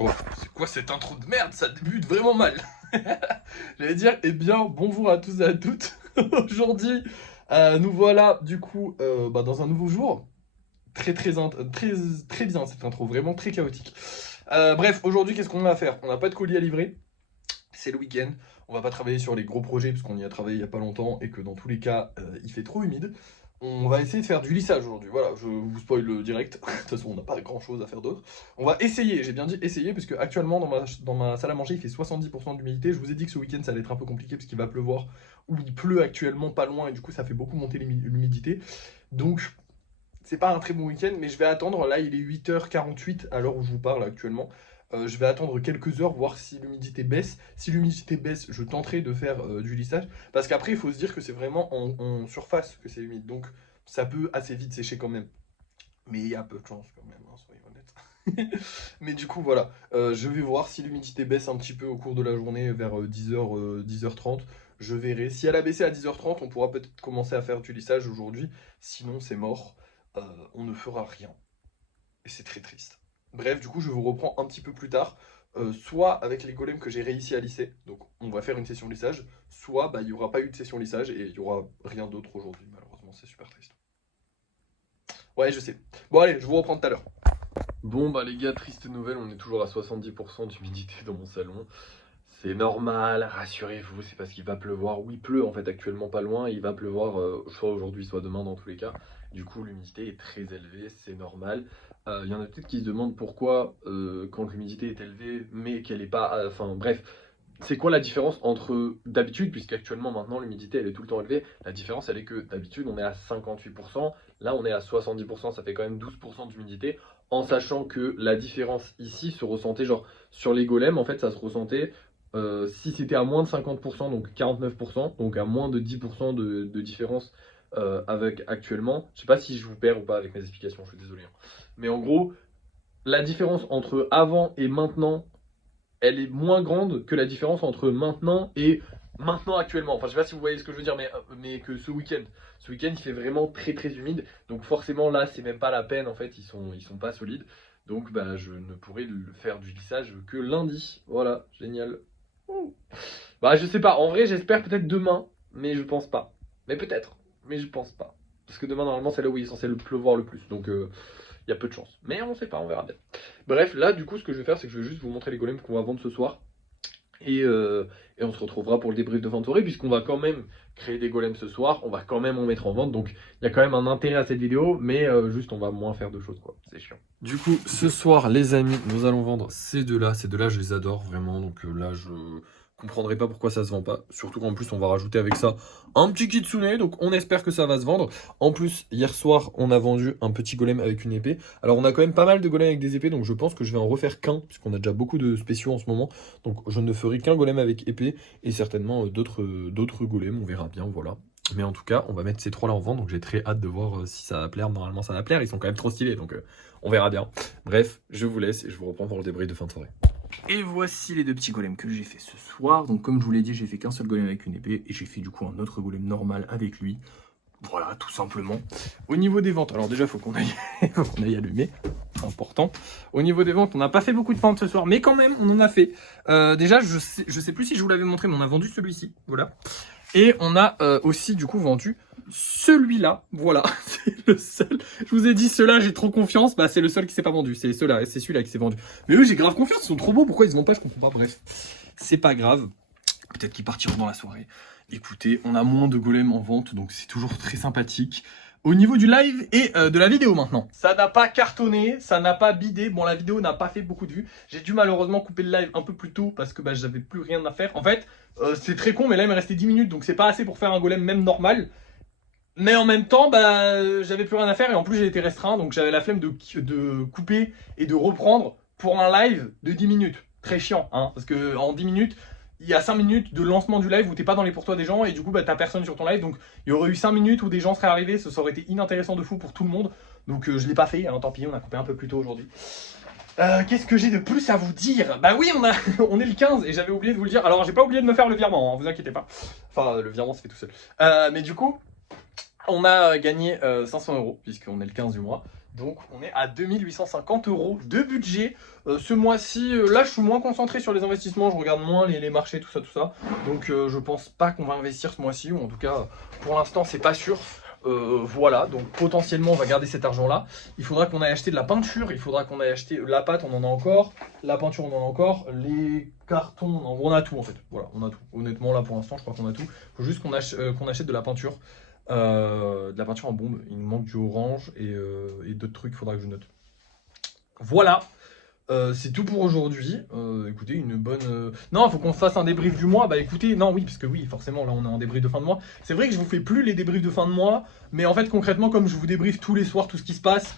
Bon, c'est quoi cette intro de merde? Ça débute vraiment mal. J'allais dire, eh bien, bonjour à tous et à toutes. Aujourd'hui, nous voilà du coup dans un nouveau jour. Très bien cette intro, vraiment très chaotique. Bref, aujourd'hui, qu'est-ce qu'on a à faire? On n'a pas de colis à livrer, c'est le week-end. On va pas travailler sur les gros projets parce qu'on y a travaillé il y a pas longtemps et que dans tous les cas, il fait trop humide. On va essayer de faire du lissage aujourd'hui. Voilà, je vous spoil le direct. De toute façon, on n'a pas grand chose à faire d'autre. On va essayer, j'ai bien dit essayer, parce que actuellement dans ma salle à manger, il fait 70% d'humidité. Je vous ai dit que ce week-end, ça allait être un peu compliqué parce qu'il va pleuvoir, ou il pleut actuellement pas loin, et du coup, ça fait beaucoup monter l'humidité. Donc, c'est pas un très bon week-end, mais je vais attendre. Là, il est 8h48 à l'heure où je vous parle actuellement. Je vais attendre quelques heures, voir si l'humidité baisse. Si l'humidité baisse, je tenterai de faire du lissage. Parce qu'après, il faut se dire que c'est vraiment en surface que c'est humide. Donc, ça peut assez vite sécher quand même. Mais il y a peu de chance quand même, hein, soyons honnêtes. Mais du coup, voilà. Je vais voir si l'humidité baisse un petit peu au cours de la journée, vers 10h, 10h30. Je verrai. Si elle a baissé à 10h30, on pourra peut-être commencer à faire du lissage aujourd'hui. Sinon, c'est mort. On ne fera rien. Et c'est très triste. Bref, du coup, je vous reprends un petit peu plus tard. Soit avec les golems que j'ai réussi à lisser, donc on va faire une session lissage, soit il n'y aura pas eu de session lissage et il n'y aura rien d'autre aujourd'hui, malheureusement, c'est super triste. Ouais, je sais. Bon, allez, je vous reprends tout à l'heure. Bon, les gars, triste nouvelle, on est toujours à 70% d'humidité dans mon salon. C'est normal, rassurez-vous, c'est parce qu'il va pleuvoir. Oui, il pleut en fait actuellement pas loin, il va pleuvoir soit aujourd'hui, soit demain dans tous les cas. Du coup, l'humidité est très élevée, c'est normal. Il y en a peut-être qui se demandent pourquoi, quand l'humidité est élevée, mais qu'elle n'est pas. Enfin, bref, c'est quoi la différence entre d'habitude, puisqu'actuellement maintenant l'humidité elle est tout le temps élevée. La différence elle est que d'habitude on est à 58%, là on est à 70%, ça fait quand même 12% d'humidité, en sachant que la différence ici se ressentait genre sur les golems, en fait ça se ressentait si c'était à moins de 50%, donc 49%, donc à moins de 10% de différence avec actuellement. Je sais pas si je vous perds ou pas avec mes explications, je suis désolé, hein. Mais en gros, la différence entre avant et maintenant, elle est moins grande que la différence entre maintenant et maintenant actuellement. Enfin, je sais pas si vous voyez ce que je veux dire, mais que ce week-end. Ce week-end, il fait vraiment très très humide. Donc forcément, là, c'est même pas la peine. En fait, ils sont pas solides. Donc, je ne pourrai le faire du lissage que lundi. Voilà, génial. Ouh. Je sais pas. En vrai, j'espère peut-être demain, mais je pense pas. Mais peut-être, mais je pense pas. Parce que demain, normalement, c'est là où il est censé pleuvoir le plus. Donc, il y a peu de chance. Mais on sait pas, on verra bien. Bref, là, du coup, ce que je vais faire, c'est que je vais juste vous montrer les golems qu'on va vendre ce soir. Et on se retrouvera pour le débrief de fin de soirée, puisqu'on va quand même créer des golems ce soir, on va quand même en mettre en vente, donc il y a quand même un intérêt à cette vidéo, mais juste on va moins faire de choses, quoi, c'est chiant. Du coup, ce soir, les amis, nous allons vendre ces deux-là je les adore vraiment, donc là, je comprendrai pas pourquoi ça se vend pas, surtout qu'en plus, on va rajouter avec ça un petit kitsune, donc on espère que ça va se vendre. En plus, hier soir, on a vendu un petit golem avec une épée. Alors, on a quand même pas mal de golems avec des épées, donc je pense que je vais en refaire qu'un, puisqu'on a déjà beaucoup de spéciaux en ce moment. Donc je ne ferai qu'un golem avec épée et certainement d'autres golems, on verra bien, voilà. Mais en tout cas, on va mettre ces trois-là en vente, donc j'ai très hâte de voir si ça va plaire. Normalement, ça va plaire, ils sont quand même trop stylés, donc on verra bien. Bref, je vous laisse et je vous reprends pour le débrief de fin de soirée. Et voici les deux petits golems que j'ai fait ce soir. Donc comme je vous l'ai dit, j'ai fait qu'un seul golem avec une épée et j'ai fait du coup un autre golem normal avec lui. Voilà, tout simplement. Au niveau des ventes, alors déjà, faut qu'on aille allumer. Important. Au niveau des ventes, on n'a pas fait beaucoup de ventes ce soir, mais quand même, on en a fait. Déjà, je sais plus si je vous l'avais montré, mais on a vendu celui-ci. Voilà. Et on a aussi, du coup, vendu celui-là. Voilà, c'est le seul. Je vous ai dit, ceux-là, j'ai trop confiance. C'est le seul qui s'est pas vendu. C'est celui-là qui s'est vendu. Mais eux, j'ai grave confiance. Ils sont trop beaux. Pourquoi ils se vendent pas? Je comprends pas. Bref, c'est pas grave. Peut-être qu'ils partiront dans la soirée. Écoutez, on a moins de golems en vente, donc c'est toujours très sympathique. Au niveau du live et de la vidéo maintenant. Ça n'a pas cartonné, ça n'a pas bidé. Bon, la vidéo n'a pas fait beaucoup de vues. J'ai dû malheureusement couper le live un peu plus tôt parce que j'avais plus rien à faire. En fait, c'est très con, mais là il me restait 10 minutes, donc c'est pas assez pour faire un golem même normal. Mais en même temps, j'avais plus rien à faire et en plus j'ai été restreint, donc j'avais la flemme de couper et de reprendre pour un live de 10 minutes. Très chiant, hein, parce que en 10 minutes, il y a 5 minutes de lancement du live où t'es pas dans les pour toi des gens et du coup t'as personne sur ton live, donc il y aurait eu 5 minutes où des gens seraient arrivés, ça aurait été inintéressant de fou pour tout le monde, donc je l'ai pas fait, hein, tant pis, on a coupé un peu plus tôt aujourd'hui. Qu'est-ce que j'ai de plus à vous dire? Oui, on est le 15 et j'avais oublié de vous le dire. Alors j'ai pas oublié de me faire le virement, hein, vous inquiétez pas. Enfin le virement se fait tout seul. Mais du coup, on a gagné 500 € puisqu'on est le 15 du mois. Donc on est à 2850 € de budget. Ce mois-ci, là je suis moins concentré sur les investissements, je regarde moins les marchés, tout ça. Donc je pense pas qu'on va investir ce mois-ci, ou en tout cas pour l'instant c'est pas sûr. Voilà, donc potentiellement on va garder cet argent-là. Il faudra qu'on aille acheter de la peinture, il faudra qu'on aille acheter la pâte, on en a encore, la peinture on en a encore, les cartons, on a tout en fait. Voilà, on a tout. Honnêtement là pour l'instant je crois qu'on a tout. Il faut juste qu'on achète de la peinture. De la peinture en bombe, il me manque du orange et d'autres trucs, il faudra que je note. Voilà, c'est tout pour aujourd'hui. Écoutez, une bonne... Non, il faut qu'on fasse un débrief du mois. Bah écoutez, non, oui, parce que oui, forcément, là on est en débrief de fin de mois. C'est vrai que je vous fais plus les débriefs de fin de mois, mais en fait, concrètement, comme je vous débriefe tous les soirs tout ce qui se passe,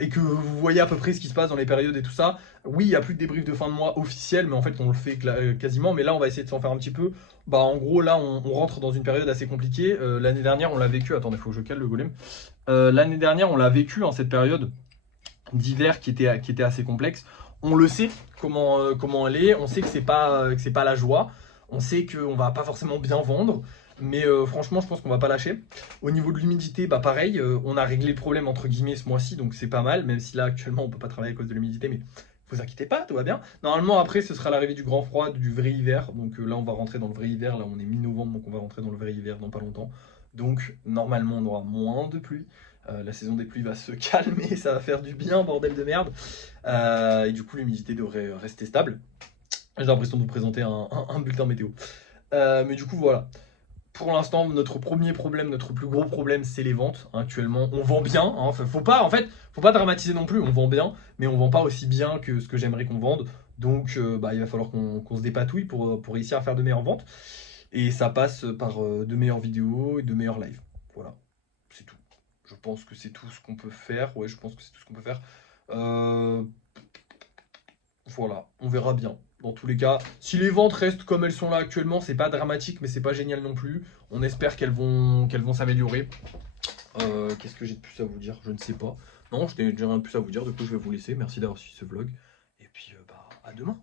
et que vous voyez à peu près ce qui se passe dans les périodes et tout ça, oui, il n'y a plus de débrief de fin de mois officiel, mais en fait, on le fait quasiment. Mais là, on va essayer de s'en faire un petit peu. Bah en gros, là, on rentre dans une période assez compliquée. L'année dernière, on l'a vécu... Attendez, faut que je cale le golem. L'année dernière, on l'a vécu, cette période d'hiver qui était assez complexe. On le sait comment elle est, on sait que c'est pas la joie, on sait qu'on va pas forcément bien vendre, mais franchement je pense qu'on va pas lâcher. Au niveau de l'humidité, bah pareil, on a réglé le problème entre guillemets ce mois-ci, donc c'est pas mal, même si là actuellement on peut pas travailler à cause de l'humidité, mais vous inquiétez pas, tout va bien. Normalement après ce sera l'arrivée du grand froid, du vrai hiver, donc là on va rentrer dans le vrai hiver, là on est mi-novembre, donc on va rentrer dans le vrai hiver dans pas longtemps. Donc normalement on aura moins de pluie. La saison des pluies va se calmer, ça va faire du bien, bordel de merde. Et du coup, l'humidité devrait rester stable. J'ai l'impression de vous présenter un bulletin météo. Mais du coup, voilà. Pour l'instant, notre premier problème, notre plus gros problème, c'est les ventes. Actuellement, on vend bien. Faut pas dramatiser non plus. On vend bien, mais on vend pas aussi bien que ce que j'aimerais qu'on vende. Donc, il va falloir qu'on se dépatouille pour réussir à faire de meilleures ventes. Et ça passe par de meilleures vidéos et de meilleurs lives. Voilà, c'est tout. Je pense que c'est tout ce qu'on peut faire. Ouais, je pense que c'est tout ce qu'on peut faire. Voilà, on verra bien. Dans tous les cas, si les ventes restent comme elles sont là actuellement, c'est pas dramatique, mais c'est pas génial non plus. On espère qu'elles vont s'améliorer. Qu'est-ce que j'ai de plus à vous dire? Je ne sais pas. Non, je n'ai rien de plus à vous dire, du coup je vais vous laisser. Merci d'avoir suivi ce vlog. Et puis, à demain.